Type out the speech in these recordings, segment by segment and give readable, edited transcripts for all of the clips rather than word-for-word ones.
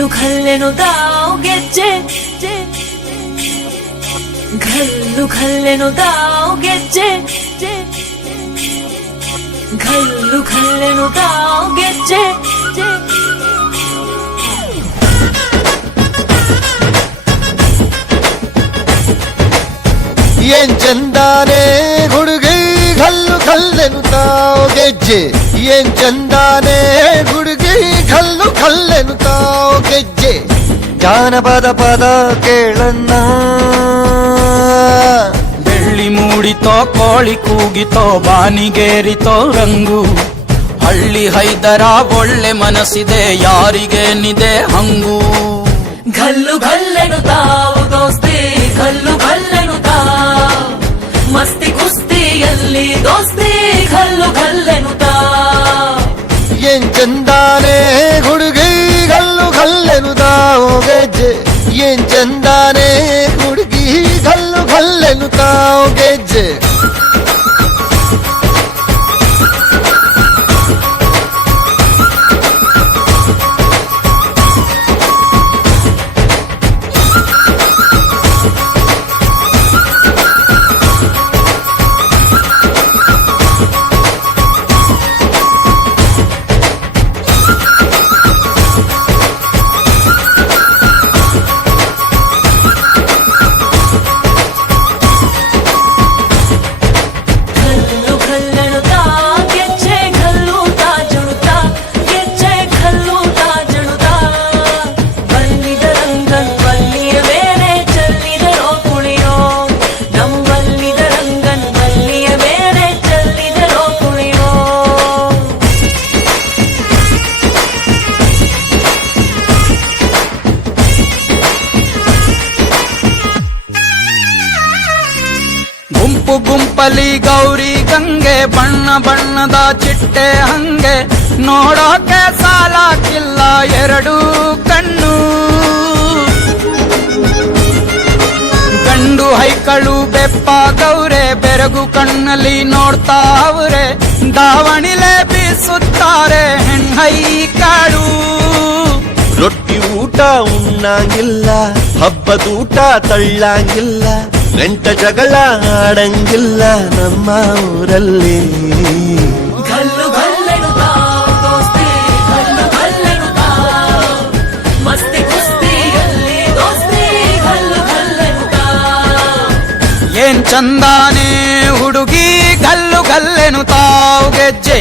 ಘಲ್ಲು ಘಲ್ಲೆನುದಾವ್ ಗೆಜ್ಜೆ ಘಲ್ಲು ಘಲ್ಲೆನುದಾವ್ ಗೆಜ್ಜೆ ಘಲ್ಲು ಘಲ್ಲೆನುದಾವ್ ಗೆಜ್ಜೆ ಏನ್ ಚಂದಾನೆ ಹುಡುಗಿ ಘಲ್ಲು ಘಲ್ಲೆನುತಾವ್ ಗೆಜ್ಜೆ ಏನ್ ಚಂದಾನೆ ಹುಡುಗಿ ಘಲ್ಲು ಘಲ್ಲೆನುತಾವ್ ಗೆಜ್ಜೆ ಜಾನಪದ ಪದ ಕೇಳನ್ನ ಬೆಳ್ಳಿ ಮೂಡಿತೋ ಕೋಳಿ ಕೂಗಿತೋ ಬಾನಿಗೇರಿತೋ ರಂಗು ಹಳ್ಳಿ ಹೈದರ ಒಳ್ಳೆ ಮನಸ್ಸಿದೆ ಯಾರಿಗೇನಿದೆ ಹಂಗು ಘಲ್ಲು ಘಲ್ಲೆನುತಾವ್ ದೋಸ್ತಿ ಘಲ್ಲು ಘಲ್ಲೆನುತಾವ್ ಮಸ್ತಿ ಕುಸ್ತಿಯಲ್ಲಿ ದೋಸ್ತಿ ಘಲ್ಲು ಘಲ್ಲೆನುತಾವ್ ಏನ್ ಚಂದಾನೆ ಹುಡುಗಿ ಘಲ್ಲು ಘಲ್ಲೆನುತಾವ್ ಗೆಜ್ಜೆ ಏನ್ ಚಂದಾನೆ ಹುಡುಗಿ ಘಲ್ಲು ಘಲ್ಲೆನುತಾವ್ ಗೆಜ್ಜೆ ಗುಂಪು ಗುಂಪಲಿ ಗೌರಿ ಗಂಗೆ ಬಣ್ಣ ಬಣ್ಣದ ಚಿಟ್ಟೆ ಹಂಗೆ ನೋಡೋಕೆ ಸಾಲಾಕಿಲ್ಲ ಎರಡು ಕಣ್ಣು ಗಂಡು ಹೈಕಳು ಬೆಪ್ಪಾಗವ್ರೆ ಬೆರಗು ಕಣ್ಣಲ್ಲಿ ನೋಡ್ತಾವ್ರೆ ದಾವಣಿಲೆ ಬೀಸುತ್ತಾರೆ ಹೆಣ್ಣೈಕಾಳು ರೊಟ್ಟಿ ಊಟ ಉಣ್ಣಂಗಿಲ್ಲ ಹಬ್ಬದೂಟ ತಳ್ಳಂಗಿಲ್ಲ ಗಂಟ ಜಗಳ ಆಡಂಗಿಲ್ಲ ನಮ್ಮ ಊರಲ್ಲಿ ಘಲ್ಲು ಘಲ್ಲೆನುತಾವ್ ದೋಸ್ತಿ ಘಲ್ಲು ಘಲ್ಲೆನುತಾವ್ ಮಸ್ತಿ ಕುಸ್ತಿಯಲ್ಲಿ ದೋಸ್ತಿ ಘಲ್ಲು ಘಲ್ಲೆನುತಾವ್ ಏನ್ ಚಂದಾನೆ ಹುಡುಗಿ ಘಲ್ಲು ಘಲ್ಲೆನುತಾವ್ ಗೆಜ್ಜೆ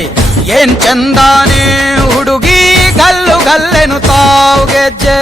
ಏನ್ ಚಂದಾನೆ ಹುಡುಗಿ ಘಲ್ಲು ಘಲ್ಲೆನುತಾವ್ ಗೆಜ್ಜೆ